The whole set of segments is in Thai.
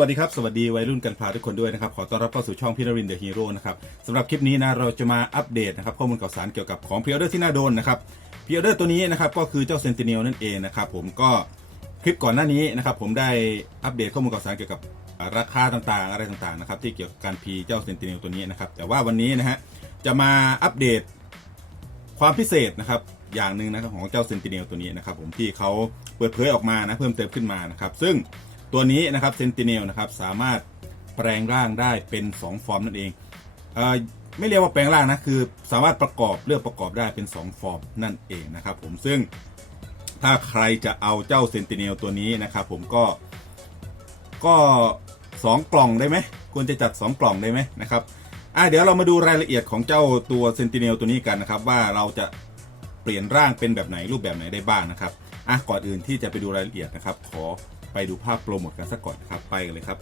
วัสดีครับ สวัสดีวัยรุ่นกันพาทุกคนด้วยนะครับ ขอต้อนรับเข้าสู่ช่องพี่นรินเดอะฮีโร่นะครับสำหรับคลิปนี้นะเราจะมาอัปเดตนะครับข้อมูลข่าวสารเกี่ยวกับของพ r ออเดอร์ที่น่าโดนนะครับพ r ออเดอร์ตัวนี้นะครับก็คือเจ้าเซนติเนลนั่นเองนะครับผมก็คลิปก่อนหน้านี้นะครับผมได้อัปเดตข้อมูลข่าวสารเกี่ยวกับราคาต่างๆ อะไรต่างๆนะครับที่เกี่ยวกับการพีเจ้าเซนติเนลตัวนี้นะครับแต่ว่าวันนี้นะฮะจะมาอัปเดตความพิเศษนะครับอย่างหนึ่งนะครับของเจ้าเซนติเนลตัวนี้นะครับผมที่เขาเปิดเผยออกมานะเพิ่มเติมขึ้นมานะครับซึ่ง ตัวนี้นะครับเซนติเนลนะครับสามารถแปลงร่างได้เป็น 2 ฟอร์มนั่นเองเออไม่เรียกว่าแปลงร่างนะคือสามารถประกอบเลือกประกอบได้เป็น 2 ฟอร์มนั่นเองนะครับผมซึ่งถ้าใครจะเอาเจ้าเซนติเนลตัวนี้นะครับผมก็ก็ 2 กล่องได้ไหมควรจะจัด 2 กล่องได้ไหมนะครับอะเดี๋ยวเรามาดูรายละเอียดของเจ้าตัวเซนติเนลตัวนี้กันนะครับว่าเราจะเปลี่ยนร่างเป็นแบบไหนรูปแบบไหนได้บ้างนะครับอะก่อนอื่นที่จะไปดูรายละเอียดนะครับขอ ไปดูภาพโปรโมทกันสักก่อนครับไปกันเลยครับ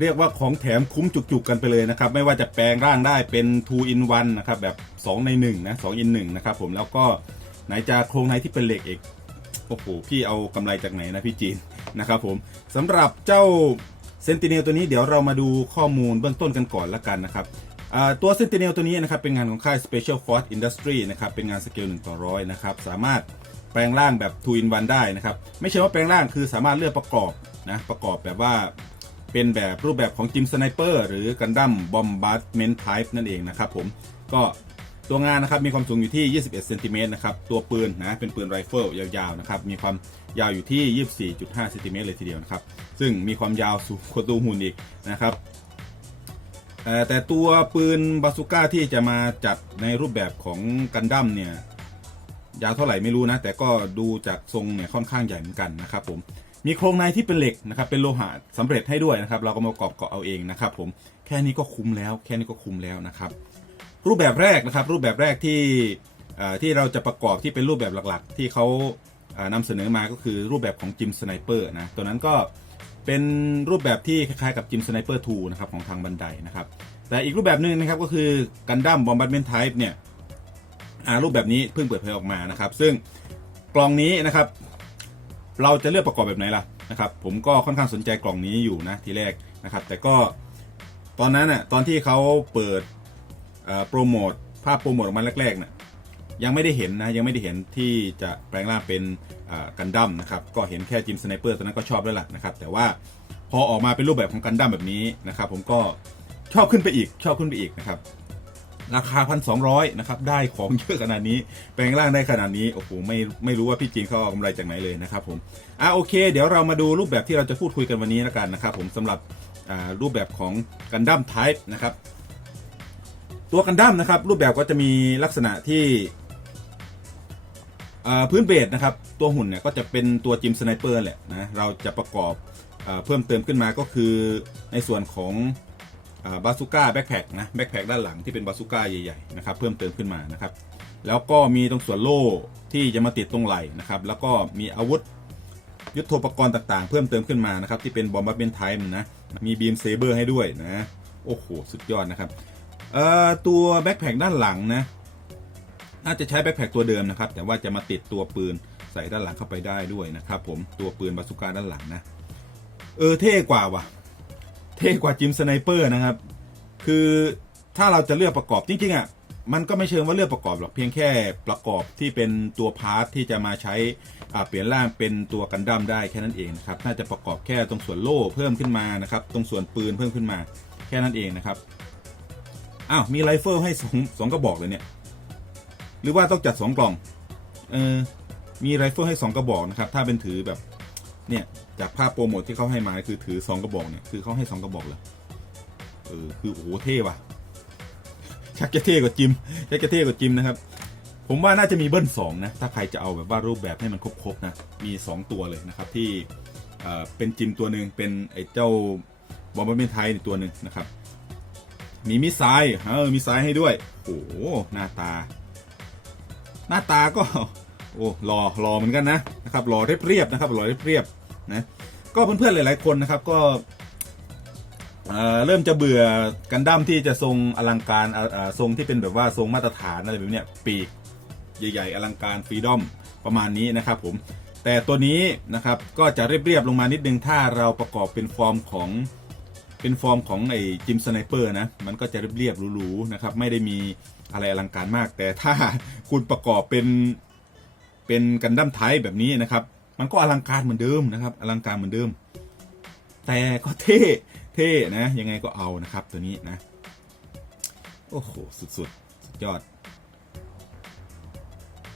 เรียกว่าของแถมคุ้มจุกๆกันไปเลยนะครับ ไม่ว่าจะแปลงร่างได้เป็น 2 in 1นะครับ แบบ 2 ใน1นะ2 in 1นะครับผมแล้วก็ไหนจะโครงในที่เป็นเหล็กอีกโอ้โหพี่เอากำไรจากไหนนะพี่จีนนะครับผมสำหรับเจ้าเซนติเนลตัวนี้เดี๋ยวเรามาดูข้อมูลเบื้องต้นกันก่อนละกันนะครับตัวเซนติเนลตัวนี้นะครับเป็นงานของค่าย Special Force Industry นะครับเป็นงานสเกล1ต่อร้อยนะครับสามารถแปลงร่างแบบ 2 in 1ได้นะครับไม่ใช่ว่าแปลงร่างคือสามารถเลือกประกอบนะประกอบแบบว่า เป็นแบบรูปแบบของจิมสไนเปอร์หรือกันดั้มบอมบาร์ดเมนต์ไทป์นั่นเองนะครับผมก็ตัวงานนะครับมีความสูงอยู่ที่ 21 เซนติเมตรนะครับ ตัวปืนนะเป็นปืนไรเฟิลยาวๆนะครับ มีความยาวอยู่ที่ 24.5 เซนติเมตรเลยทีเดียวนะครับ ซึ่งมีความยาวสูงกว่าตัวหุ่นอีกนะครับเอ่แต่ตัวปืนบาซูก้าที่จะมาจัดในรูปแบบของกันดั้มเนี่ย ยาวเท่าไหร่ไม่รู้นะ แต่ก็ดูจากทรงเนี่ยค่อนข้างใหญ่เหมือนกันนะครับผม มีโครงในที่เป็นเหล็กนะครับเป็นโลหะสำเร็จให้ด้วยนะครับ เราก็มาประกอบเกาะเอาเองนะครับ ผมแค่นี้ก็คุ้มแล้ว แค่นี้ก็คุ้มแล้วนะครับ รูปแบบแรกนะครับ รูปแบบแรกที่ที่เราจะประกอบที่เป็นรูปแบบหลักๆ ที่เขาเอ่อนำเสนอมาก็คือรูปแบบของจิมสไนเปอร์นะตัวนั้นก็เป็นรูปแบบที่คล้ายๆกับจิมสไนเปอร์2นะครับของทางบันไดนะครับแต่อีกรูปแบบหนึ่งนะครับก็คือกันดั้มบอมบัตเมนต์ไทป์เนี่ยรูปแบบนี้เพิ่งเปิดเผยออกมานะครับ ซึ่งกล่องนี้นะครับ เราจะเลือกประกอบแบบไหนล่ะนะครับ ผมก็ค่อนข้างสนใจกล่องนี้อยู่นะทีแรกนะครับ แต่ก็ตอนนั้นน่ะตอนที่เขาเปิดโปรโมทภาพโปรโมทออกมาแรกๆน่ะยังไม่ได้เห็นนะยังไม่ได้เห็นที่จะแปลงร่างเป็นกันดั้มนะครับก็เห็นแค่จิมสไนเปอร์ตอนนั้นก็ชอบแล้วล่ะนะครับ แต่ว่าพอออกมาเป็นรูปแบบของกันดั้มแบบนี้นะครับ ผมก็ชอบขึ้นไปอีกชอบขึ้นไปอีกนะครับ ราคาพันสองร้อยนะครับ ได้ของเยอะขนาดนี้แปลงร่างได้ขนาดนี้โอ้โหไม่ไม่รู้ว่าพี่จีนเขาเอากำไรจากไหนเลยนะครับผมอะโอเค เดี๋ยวเรามาดูรูปแบบที่เราจะพูดคุยกันวันนี้แล้วกันนะครับผมสำหรับรูปแบบของกันดั้มไทป์นะครับตัวกันดั้มนะครับ รูปแบบก็จะมีลักษณะที่พื้นเบสนะครับ ตัวหุ่นเนี่ยก็จะเป็นตัวจิมสไนเปอร์แหละนะเราจะประกอบอเพิ่มเติมขึ้นมาก็คือในส่วนของ บาซูก้าแบ็คแพคนะแบ็คแพคด้านหลังที่เป็นบาซูก้าใหญ่ๆนะครับเพิ่มเติมขึ้นมานะครับแล้วก็มีตรงส่วนโล่ที่จะมาติดตรงไหล่นะครับแล้วก็มีอาวุธยุทโธปกรณ์ต่างๆ เพิ่มเติมขึ้นมานะครับที่เป็นบอมบัสเบนไทม์นะมีบีมเซเบอร์ให้ด้วยนะโอ้โหสุดยอดนะครับเออตัวแบ็คแพคด้านหลังนะน่าจะใช้แบ็คแพคตัวเดิมนะครับแต่ว่าจะมาติดตัวปืนใส่ด้านหลังเข้าไปได้ด้วยนะครับผมตัวปืนบาซูก้าด้านหลังนะเออเท่กว่าว่ะ เท่กว่าจิมสไนเปอร์นะครับ คือถ้าเราจะเลือกประกอบจริงๆอะมันก็ไม่เชิงว่าเลือกประกอบหรอกเพียงแค่ประกอบที่เป็นตัวพาร์ทที่จะมาใช้อ่าเปลี่ยนร่างเป็นตัวกันดั้มได้แค่นั้นเองนะครับน่าจะประกอบแค่ตรงส่วนโล่เพิ่มขึ้นมานะครับ ตรงส่วนปืนเพิ่มขึ้นมาแค่นั้นเองนะครับอ้าวมีไรเฟิลให้สองสองกระบอกเลยเนี่ย หรือว่าต้องจัดสองกล่องเออมีไรเฟิลให้สองกระบอกนะครับ ถ้าเป็นถือแบบเนี่ย จากภาพโปรโมทที่เขาให้มาคือถือสองกระบอกเนี่ยคือเขาให้สองกระบอกเลยเออคือโอ้โหเท่ว่ะชักจะเท่กว่าจิมชักจะเท่กว่าจิมนะครับ ผมว่าน่าจะมีเบิ้ลสองนะถ้าใครจะเอาแบบว่ารูปแบบให้มันครบๆนะมี 2 ตัวเลยนะครับที่เอ่อเป็นจิมตัวหนึ่งเป็นไอ้เจ้าบอมเบอร์เมนไทยตัวหนึ่งนะครับมีมิสไซล์เออมีไซล์ให้ด้วย โอ้โหหน้าตา หน้าตาก็ โอ้หล่อหล่อเหมือนกันนะนะครับหล่อเรียบเรียบๆนะครับหล่อเรียบเรียบๆ นะก็เพื่อนๆหลายๆคนนะครับก็เริ่มจะเบื่อกันดั้มที่จะทรงอลังการทรงที่เป็นแบบว่าทรงมาตรฐานอะไรแบบเนี้ยปีกใหญ่ๆ อลังการฟรีดอมประมาณนี้นะครับผมแต่ตัวนี้นะครับก็จะเรียบๆลงมานิดนึงถ้าเราประกอบเป็นฟอร์มของเป็นฟอร์มของไอ้จิมสไนเปอร์นะมันก็จะเรียบๆหรูๆนะครับไม่ได้มีอะไรอลังการมาก แต่ถ้าคุณประกอบเป็นเป็นกันดั้มไทยแบบนี้นะครับ มันก็อลังการเหมือนเดิมนะครับ อลังการเหมือนเดิม แต่ก็เท่เท่นะ ยังไงก็เอานะครับ ตัวนี้นะ โอ้โห สุดๆ สุดยอด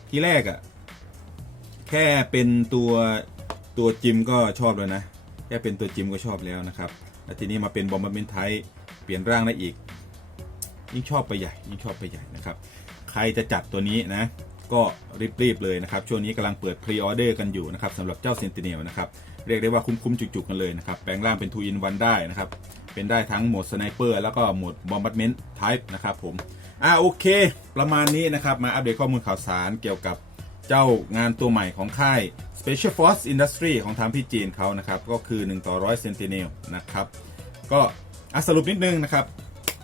ที่แรกอะแค่เป็นตัวตัวจิมก็ชอบแล้วนะ แค่เป็นตัวจิมก็ชอบแล้วนะครับแล้วทีนี้มาเป็นบอมบ์เมนไทเปลี่ยนร่างได้อีก ยิ่งชอบไปใหญ่ ยิ่งชอบไปใหญ่นะครับ ใครจะจัดตัวนี้นะ ก็รีบๆเลยนะครับ ช่วงนี้กำลังเปิดพรีออเดอร์กันอยู่นะครับสำหรับเจ้าเซนติเนลนะครับ เรียกได้ว่าคุ้มๆจุกๆกันเลยนะครับ แปลงร่างเป็น2 in 1ได้นะครับ เป็นได้ทั้งโหมดสไนเปอร์แล้วก็โหมดบอมบัตเมนต์ไทป์นะครับผม อ่าโอเค ประมาณนี้นะครับ มาอัปเดตข้อมูลข่าวสารเกี่ยวกับเจ้างานตัวใหม่ของค่าย Special Force Industry ของทางพี่จีนเขานะครับ ก็คือ1ต่อ100 Sentinel นะครับ ก็สรุปนิดนึงนะครับ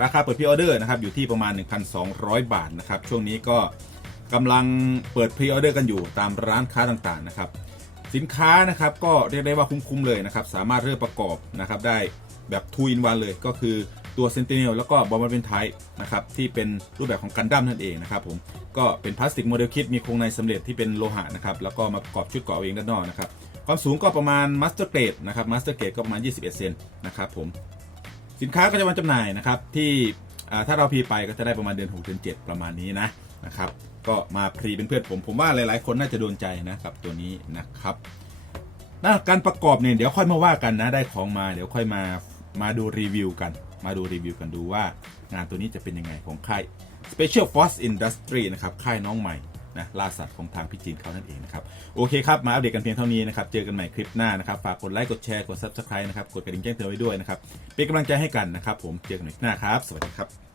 ราคาเปิดพรีออเดอร์นะครับอยู่ที่ประมาณ 1,200 บาทนะครับ ช่วงนี้ก็ กำลังเปิดพรีออเดอร์กันอยู่ตามร้านค้าต่างๆนะครับ สินค้านะครับก็เรียกได้ว่าคุ้มๆเลยนะครับ สามารถเลือกประกอบนะครับได้แบบ2 in 1เลยก็คือตัว Sentinel แล้วก็บอมบ์เป็นไทนะครับที่เป็นรูปแบบของกันดั้มนั่นเองนะครับผมก็เป็นพลาสติกโมเดลคิดมีโครงในสำเร็จที่เป็นโลหะนะครับแล้วก็มาประกอบชุดเกาะเอาเองด้านนอกนะครับความสูงก็ประมาณมาสเตอร์เกรดนะครับมาสเตอร์เกรดก็ประมาณ 21 เซนนะครับผมสินค้าก็จะมาจำหน่ายนะครับที่ถ้าเราพีไปก็จะได้ประมาณเดือน6เดือน7ประมาณนี้นะนะครับ ก็มาพรีเป็นเพื่อนผม ผมว่าหลาย ๆ คนน่าจะโดนใจนะครับตัวนี้นะครับนะการประกอบเนี่ยเดี๋ยวค่อยมาว่ากันนะได้ของมาเดี๋ยวค่อยมามาดูรีวิวกัน มาดูรีวิวกันดูว่างานตัวนี้จะเป็นยังไงของค่าย Special Force Industry นะครับค่ายน้องใหม่นะล่าสัตว์ของทางพี่จีนเขานั่นเองนะครับ โอเคครับ มาอัปเดตกันเพียงเท่านี้นะครับ เจอกันใหม่คลิปหน้านะครับ ฝากกดไลค์กดแชร์กด Subscribe นะครับ กดกระดิ่งแจ้งเตือนไว้ด้วยนะครับ เป็นกำลังใจให้กันนะครับผมเจอกันใหม่หน้าครับ สวัสดีครับ